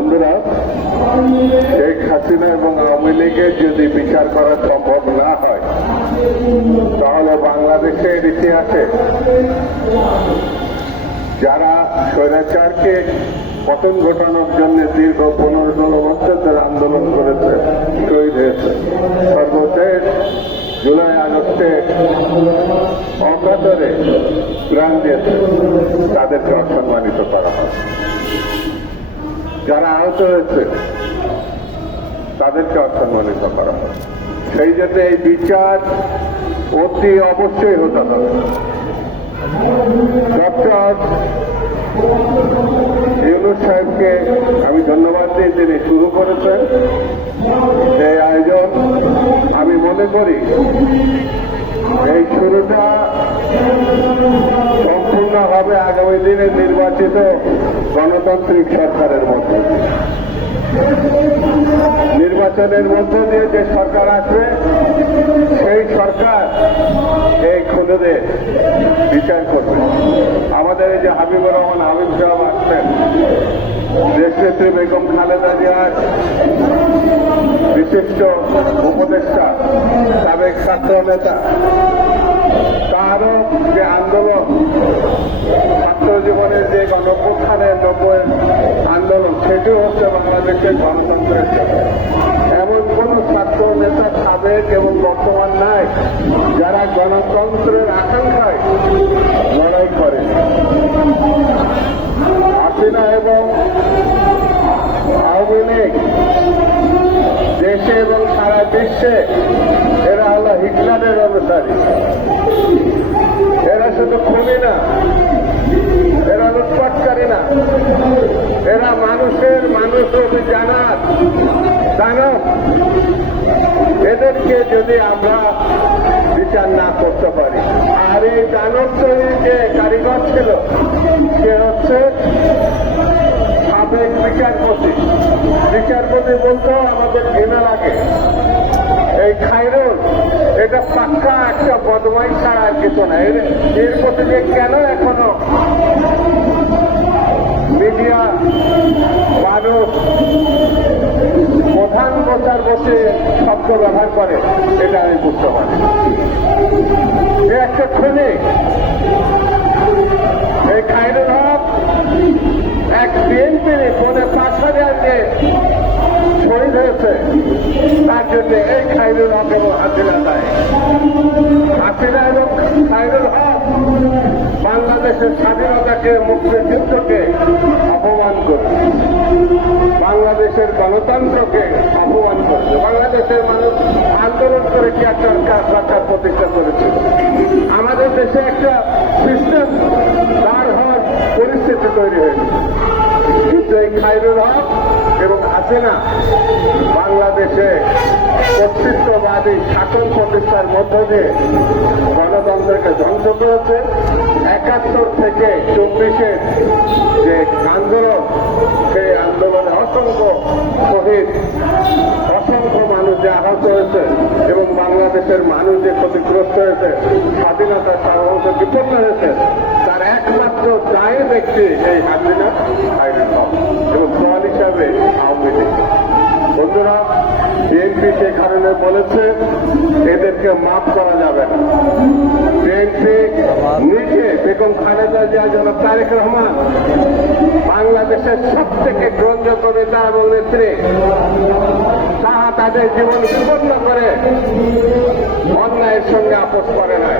বন্ধুরা, শেখ হাসিনা এবং আওয়ামী লীগের যদি বিচার করা সম্ভব না হয়, তাহলে বাংলাদেশের ইতিহাসে যারা স্বৈরাচারকে পতন ঘটানোর জন্য দীর্ঘ 15-16 বছর ধরে আন্দোলন করেছে, শহীদ হয়েছে, সর্বশেষ জুলাই আগস্টে অকাতরে প্রাণ দিয়েছে, তাদেরকে অসম্মানিত করা হয়। যারা আহত হয়েছে তাদেরকে অসম্মানিত করা হয়। সেই জন্য এই বিচার অতি অবশ্যই হতে হবে। ডক্টর ইউনূস সাহেবকে আমি ধন্যবাদ দিই, তিনি শুরু করেছেন এই আয়োজন। আমি মনে করি এই শুরুটা সম্পূর্ণ হবে আগামী দিনে নির্বাচিত গণতান্ত্রিক সরকারের মধ্যে। নির্বাচনের মধ্য দিয়ে যে সরকার আসবে, সেই সরকার এই খুনিদের বিচার করবে। আমাদের এই যে হাবিবুর রহমান হাবিব সাহেব আসছেন, দেশনেত্রী বেগম খালেদা জিয়ার বিশিষ্ট উপদেষ্টা, সাবেক ছাত্র নেতা, তারও যে আন্দোলন, ছাত্র জীবনের যে গণঅভ্যুত্থানের 90-এর আন্দোলন, সেটিও হচ্ছে বাংলাদেশের গণতন্ত্রের জন্য। এমন কোন ছাত্র নেতা সাবেক এবং বর্তমান নাই যারা গণতন্ত্রের আকাঙ্ক্ষায় লড়াই করে। হাসিনা এবং আওয়ামী লীগ দেশে এবং সারা বিশ্বে এরা হলো হিটলারের অনুসারী। এরা শুধু খুনি না, এরা লুটপাটকারী না, এরা মানুষ রূপে দানব। এদেরকে যদি আমরা বিচার না করতে পারি, আর এই দানব তৈরির যে কারিগর ছিল সে হচ্ছে সাবেক বিচারপতি বলতেও আমাদের ঘৃণা লাগে। এই খায়রুল, এটা পাক্কা একটা বদমাইশ ছাড়া আর কিছু না। এর প্রতি যে কেন এখনো মিডিয়া মানুষ প্রধান প্রচার বসে শব্দ ব্যবহার করে, এটা আমি বুঝতে পারি। এ একটা খুনি। এই খায়রুল হক এক বিএনপির 5,000 যে শহীদ হয়েছে, তার জন্য এই খায়রুল হক এবং হাসিনা দায়। হাসিনা এবং খায়রুল হক বাংলাদেশের স্বাধীনতাকে, মুক্তিযুদ্ধকে অপমান করছে, বাংলাদেশের গণতন্ত্রকে অপমান করছে। বাংলাদেশের মানুষ আন্দোলন করে কি একটা সরকার প্রতিষ্ঠা করেছিল। আমাদের দেশে একটা সিস্টেম দাঁড় হওয়ার পরিস্থিতি তৈরি হয়েছে, কিন্তু এই খায়রুল হক এবং হাসিনা বাংলাদেশে কর্তৃত্ববাদী শাসন প্রতিষ্ঠার মধ্য দিয়ে গণতন্ত্রকে ধ্বংস করেছে। 71 থেকে 24-এর যে আন্দোলন, সেই আন্দোলনে অসংখ্য শহীদ, অসংখ্য মানুষ যে আহত হয়েছে এবং বাংলাদেশের মানুষ যে ক্ষতিগ্রস্ত হয়েছে, স্বাধীনতার সার্বভৌমত্ব বিপন্ন হয়েছে, তার একমাত্র দায়ী ব্যক্তি এই হাসিনা, খায়রুল হক এবং দল হিসাবে আওয়ামী লীগ। বন্ধুরা, বিএনপি সে কারণে বলেছে এদেরকে মাফ করা যাবে না। বিএনপি নিজে বেগম খালেদা জিয়া, জনাব তারেক রহমান, বাংলাদেশের সব থেকে গ্রহণযোগ্য নেতা এবং নেত্রী, তারা তাদের জীবন বিপন্ন করে অন্যায়ের সঙ্গে আপোষ করে নাই।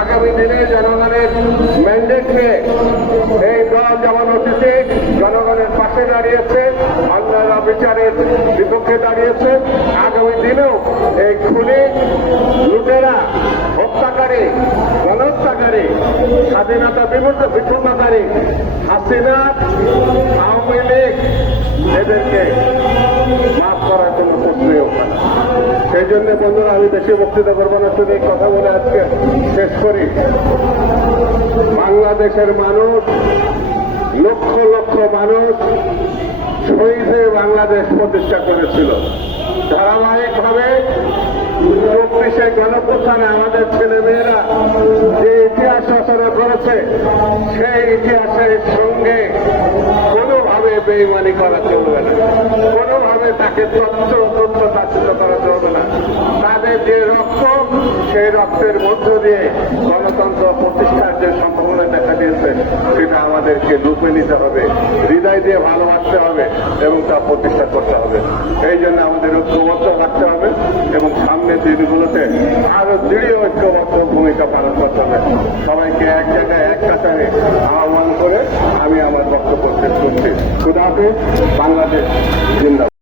আগামী দিনে জনগণের ম্যান্ডেট নিয়ে এই দল যেমন অতীতে জনগণের পাশে দাঁড়িয়েছে, অন্যায় বিচারের বিপক্ষে দাঁড়িয়েছে, আগামী দিনেও এই খুনি, লুটেরা, হত্যাকারী, গণহত্যাকারী, স্বাধীনতা বিপন্নকারী হাসিনা, আওয়ামী লীগ, এদেরকে মাফ করার জন্য প্রশ্নই ওঠে না। সেই জন্য বন্ধুরা, আমি বেশি বক্তৃতা করবো না, শুধু কথা বলে আজকে শেষ করি। বাংলাদেশের মানুষ, লক্ষ লক্ষ মানুষ শহীদ হয়ে বাংলাদেশ প্রতিষ্ঠা করেছিল। ধারাবাহিকভাবে 24-এ গণঅভ্যুত্থানে আমাদের ছেলে মেয়েরা যে ইতিহাস রচনা করেছে, সেই ইতিহাসের সঙ্গে কোনোভাবে বেইমানি করা চলবে না, কোনোভাবে তাকে তথ্য তাচ্ছিল্য করা চলবে না। তাদের যে রক্ত, সেই রক্তের মধ্য দিয়ে গণতন্ত্র প্রতিষ্ঠার যে সম্ভাবনা দেখা দিয়েছে, সেটা আমাদেরকে লুপে নিতে হবে, হৃদয় দিয়ে ভালোবাসতে হবে এবং তা প্রতিষ্ঠা করতে হবে। এই জন্য আমাদের ঐক্যবদ্ধ থাকতে হবে এবং সামনের দিনগুলোতে আরো দৃঢ় ঐক্যবদ্ধ ভূমিকা পালন করতে হবে। সবাইকে এক জায়গায় এক কাতারে আহ্বান করে আমি আমার বক্তব্য শেষ করছি। খুদা হাফেজ। বাংলাদেশ জিন্দাবাদ।